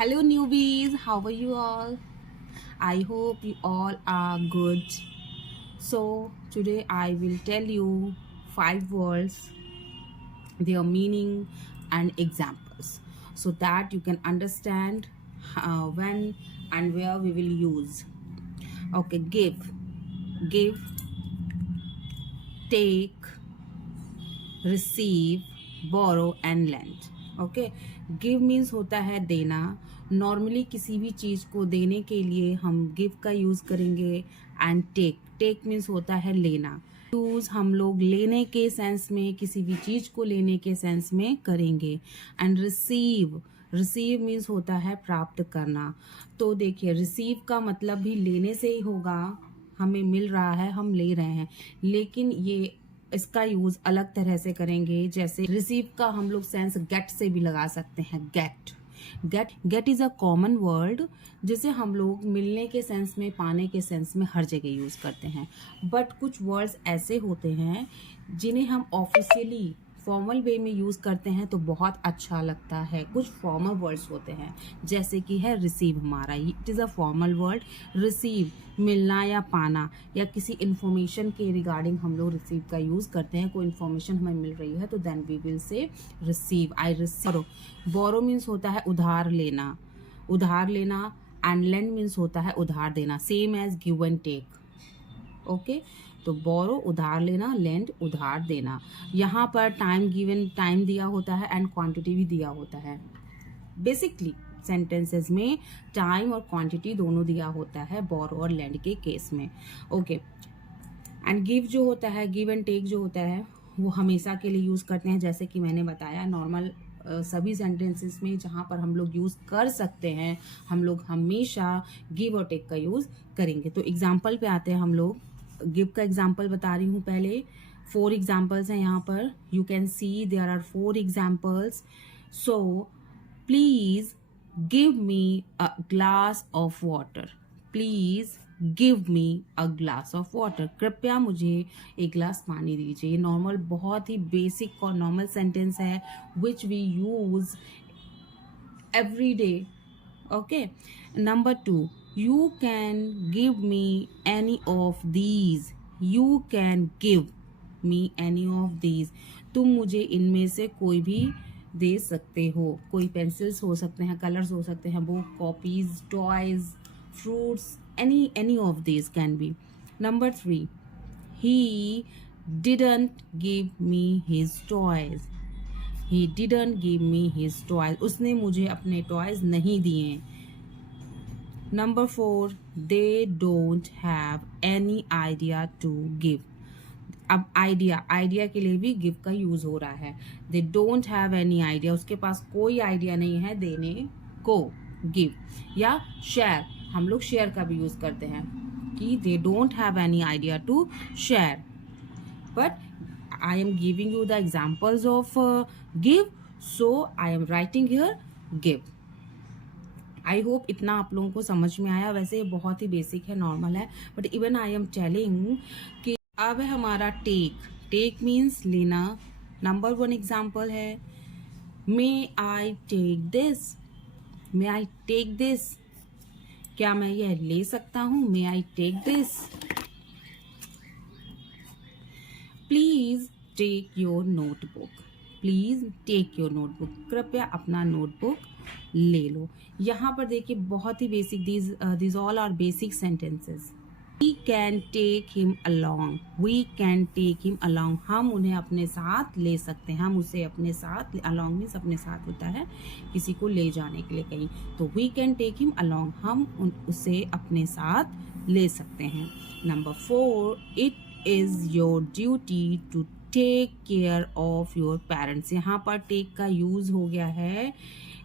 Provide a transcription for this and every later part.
Hello, newbies. How are you all? I hope you all are good. So, today I will tell you 5 words, their meaning, and examples so that you can understand when and where we will use. Okay, give, take, receive, borrow and lend. Okay, give means होता है देना. Normally किसी भी चीज़ को देने के लिए हम गिव का यूज़ करेंगे. एंड टेक मीन्स होता है लेना. यूज़ हम लोग लेने के सेंस में, किसी भी चीज़ को लेने के सेंस में करेंगे. एंड रिसीव मीन्स होता है प्राप्त करना. तो देखिए, रिसीव का मतलब भी लेने से ही होगा. हमें मिल रहा है, हम ले रहे हैं, लेकिन ये इसका यूज अलग तरह से करेंगे. जैसे रिसीव का हम लोग सेंस गेट से भी लगा सकते हैं. Get is a common word जिसे हम लोग मिलने के सेंस में, पाने के सेंस में हर जगह यूज करते हैं. बट कुछ वर्ड्स ऐसे होते हैं जिन्हें हम ऑफिशियली फॉर्मल वे में यूज़ करते हैं तो बहुत अच्छा लगता है. कुछ फॉर्मल वर्ड्स होते हैं, जैसे कि है रिसीव. हमारा it is a formal word. Receive मिलना या पाना, या किसी इन्फॉर्मेशन के रिगार्डिंग हम लोग रिसीव का यूज़ करते हैं. कोई इन्फॉर्मेशन हमें मिल रही है तो then we will say receive. I receive. Borrow means होता है उधार लेना. एंड लेंड मीन्स होता है उधार देना. Same as give and take. Okay, तो बोरो उधार लेना, लेंड उधार देना. यहाँ पर टाइम दिया होता है एंड क्वांटिटी भी दिया होता है. बेसिकली सेंटेंसेस में टाइम और क्वांटिटी दोनों दिया होता है बोरो और लेंड के केस में. ओके, एंड गिव जो होता है, गिव एंड टेक जो होता है, वो हमेशा के लिए यूज़ करते हैं. जैसे कि मैंने बताया, नॉर्मल सभी सेंटेंसेस में जहाँ पर हम लोग यूज़ कर सकते हैं, हम लोग हमेशा गिव और टेक का यूज़ करेंगे. तो एग्जाम्पल पे आते हैं हम लोग. गिव का एग्जाम्पल बता रही हूँ पहले. 4 एग्जाम्पल्स हैं यहाँ पर. You can see there are 4 examples. So please give me a glass of water. Please give me a glass of water. कृपया मुझे एक ग्लास पानी दीजिए. नॉर्मल, बहुत ही बेसिक और नॉर्मल सेंटेंस है which we use every day. Okay, number 2, you can give me any of these. You can give me any of these. तुम मुझे इनमें से कोई भी दे सकते हो. कोई पेंसिल्स हो सकते हैं, कलर्स हो सकते हैं, book, copies, toys, fruits, any of these can be. Number 3, he didn't give me his toys. He didn't give me his toys. उसने मुझे अपने टॉयज नहीं दिए. Number 4, they don't have any idea to give. अब idea के लिए भी give का यूज हो रहा है. दे डोंट हैव एनी आइडिया, उसके पास कोई आइडिया नहीं है देने को. गिव या शेयर, हम लोग शेयर का भी यूज करते हैं कि they don't have any idea to share. But I am giving you the examples of give, so I am writing here give. I hope इतना आप लोगों को समझ में आया. वैसे ये बहुत ही बेसिक है, नॉर्मल है, but even I am telling कि अब है हमारा टेक मीन्स लेना. नंबर 1 एग्जाम्पल है, मे आई टेक दिस. क्या मैं यह ले सकता हूँ? May I take this. Please take your notebook. कृपया अपना नोटबुक ले लो. यहाँ पर देखिए, बहुत ही basic, these all are basic sentences. We can take him along. हम उन्हें अपने साथ ले सकते हैं. हम उसे अपने साथ, along means अपने साथ होता है किसी को ले जाने के लिए कहीं. तो we can take him along, हम उसे अपने साथ ले सकते हैं. Number 4, it is your duty to take care of your parents. यहाँ पर टेक का यूज हो गया है.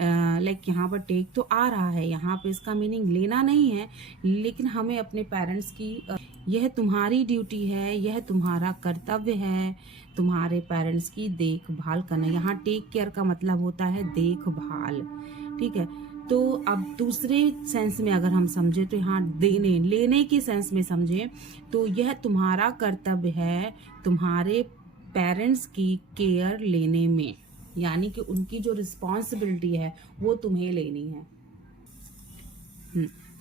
लाइक यहाँ पर टेक तो आ रहा है, यहाँ पे इसका मीनिंग लेना नहीं है, लेकिन हमें अपने पेरेंट्स की यह तुम्हारी ड्यूटी है, यह तुम्हारा कर्तव्य है तुम्हारे पेरेंट्स की देखभाल करना. यहाँ टेक केयर का मतलब होता है देखभाल. ठीक है, तो अब दूसरे सेंस में अगर हम समझे तो यहाँ लेने के सेंस में समझे तो यह तुम्हारा कर्तव्य है तुम्हारे पेरेंट्स की केयर लेने में. यानी कि उनकी जो रिस्पॉन्सिबिलिटी है वो तुम्हें लेनी है.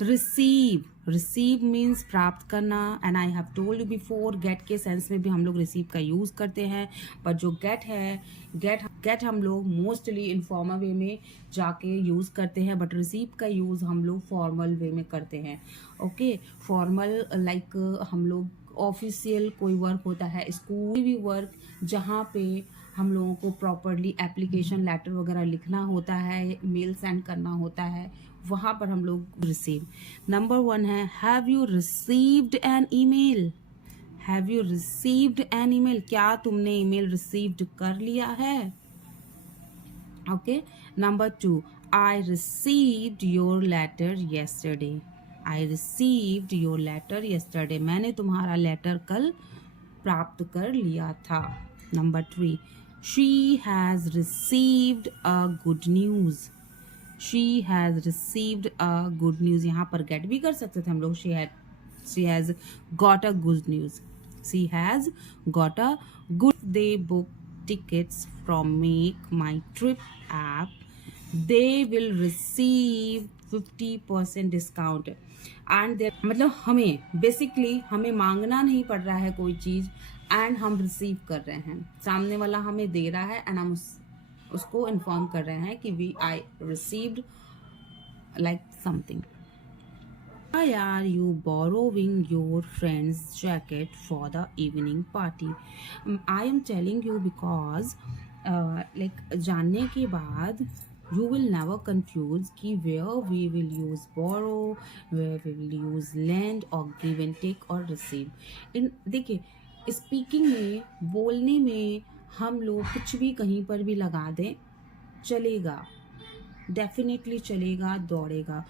रिसीव मीन्स प्राप्त करना, and I have told you before get के सेंस में भी हम लोग रिसीव का यूज करते हैं, पर जो गेट है, गेट हम लोग मोस्टली इनफॉर्मल वे में जाके यूज करते हैं, बट रिसीव का यूज हम लोग फॉर्मल वे में करते हैं. ओके, फॉर्मल लाइक हम लोग ऑफिशियल कोई वर्क होता है, स्कूल भी वर्क जहाँ पे हम लोगों को प्रॉपरली एप्लीकेशन लेटर वगैरह लिखना होता है, मेल सेंड करना होता है, वहाँ पर हम लोग रिसीव. नंबर 1 है have you received an email. Have you received an email, क्या तुमने ईमेल रिसीव्ड कर लिया है. Okay. Number 2, I received your letter yesterday. I received your letter yesterday, मैंने तुम्हारा लेटर कल प्राप्त कर लिया था. Number 3, she has received a good news. She has received a good news, यहाँ पर गेट भी कर सकते थे हम लोग. She has got a good news. She has got a good. They book tickets from Make My Trip app. They will receive 50% discount. And मतलब हमें बेसिकली हमें मांगना नहीं पड़ रहा है कोई चीज़, एंड हम रिसीव कर रहे हैं. सामने वाला हमें दे रहा है एंड हम उसको इन्फॉर्म कर रहे हैं कि I received like something. Why are you borrowing your friend's jacket for the evening party? I am telling you because like जानने के बाद you will never confuse कि where we will use borrow, where we will use lend or give and take or receive. देखिए speaking में, बोलने में हम लोग कुछ भी कहीं पर भी लगा दें चलेगा, डेफिनेटली चलेगा, दौड़ेगा,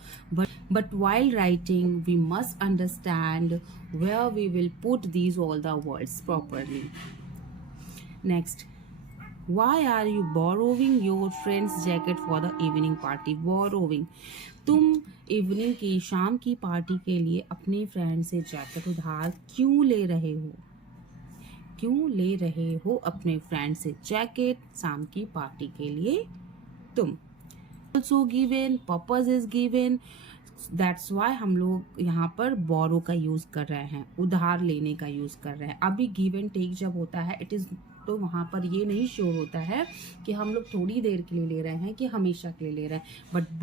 but while writing we must understand where we will put these all the words properly. Next, why are you borrowing your friend's jacket for the evening party? Borrowing, तुम इवनिंग की, शाम की पार्टी के लिए अपने friend से jacket उधार क्यों ले रहे हो. क्यों ले रहे हो अपने फ्रेंड से जैकेट शाम की पार्टी के लिए तुम. Also given, purpose is given, that's why हम लोग यहाँ पर borrow का यूज कर रहे हैं, उधार लेने का यूज कर रहे हैं. अभी give and take जब होता है इट इज, तो वहाँ पर ये नहीं श्योर होता है कि हम लोग थोड़ी देर के लिए ले रहे हैं कि हमेशा के लिए ले रहे हैं. But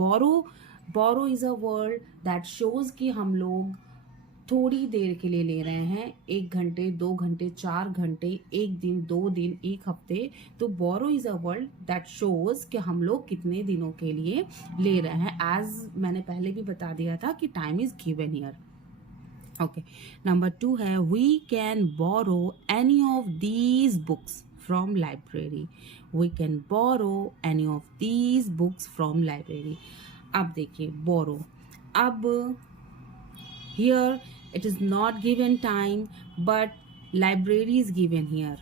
borrow is a word that shows कि हम लोग थोड़ी देर के लिए ले रहे हैं, 1 घंटे, 2 घंटे, 4 घंटे, 1 दिन, 2 दिन, 1 हफ्ते. तो borrow is a word that shows कि हम लोग कितने दिनों के लिए ले रहे हैं. एज मैंने पहले भी बता दिया था कि time is given here. Okay. Number 2 है we can borrow any of these books from library. We can borrow any of these books from library. अब देखिए बोरो, अब here it is not given time but library is given here.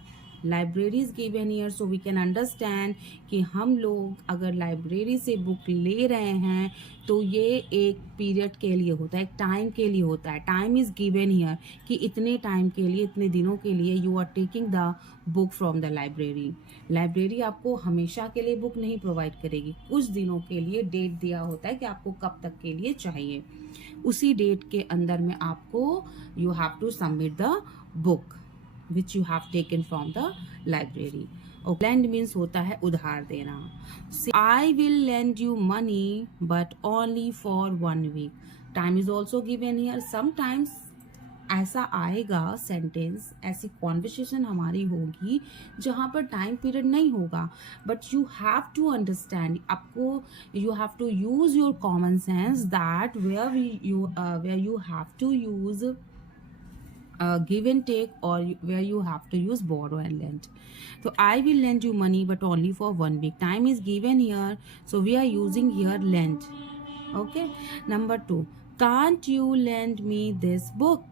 Library is given here, so we can understand कि हम लोग अगर library से book ले रहे हैं तो ये एक पीरियड के लिए होता है, एक टाइम के लिए होता है. टाइम इज गिवन हियर कि इतने टाइम के लिए, इतने दिनों के लिए you are taking the book from the library. Library आपको हमेशा के लिए बुक नहीं प्रोवाइड करेगी, कुछ दिनों के लिए डेट दिया होता है कि आपको कब तक के लिए चाहिए. उसी डेट के अंदर में आपको you have to submit the book which you have taken from the library. Okay. Lend means होता है उधार देना. I will lend you money but only for 1 week. Time is also given here. Sometimes ऐसा आएगा sentence, ऐसी conversation हमारी होगी जहाँ पर टाइम पीरियड नहीं होगा, but you have to understand, आपको you have to use your common sense that where you have to use give and take, or where you have to use borrow and lend. So I will lend you money but only for 1 week. Time is given here, so we are using here lend. Okay. Number 2, can't you lend me this book?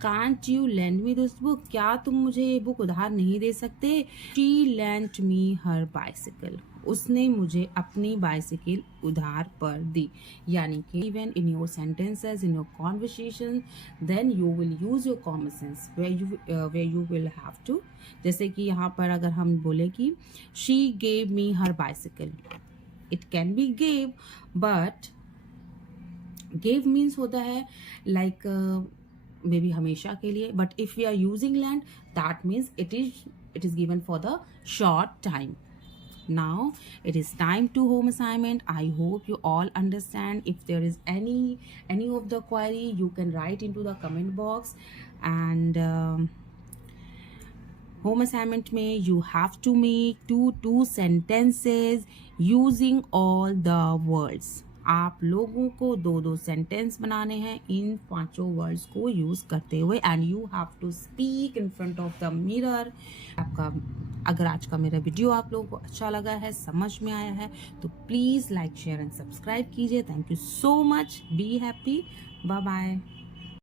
Can't you lend me this book? क्या तुम मुझे ये book उधार नहीं दे सकते? She lent me her bicycle. उसने मुझे अपनी बाइसिकल उधार पर दी. यानी कि even in your sentences, in your conversation, then you will use your common sense where you will have to. जैसे कि यहाँ पर अगर हम बोले कि she gave me her bicycle, it can be gave, but give means होता है लाइक मे बी हमेशा के लिए, but if we are using land that means it is given for the short time. Now it is time to home assignment. I hope you all understand. If there is any of the query, you can write into the comment box. And home assignment में you have to make two sentences using all the words. आप लोगों को दो sentence बनाने हैं इन 5 words को use करते हुए, and you have to speak in front of the mirror. आपका अगर आज का मेरा वीडियो आप लोगों को अच्छा लगा है, समझ में आया है, तो please like share and subscribe कीजिए. Thank you so much. Be happy. Bye bye.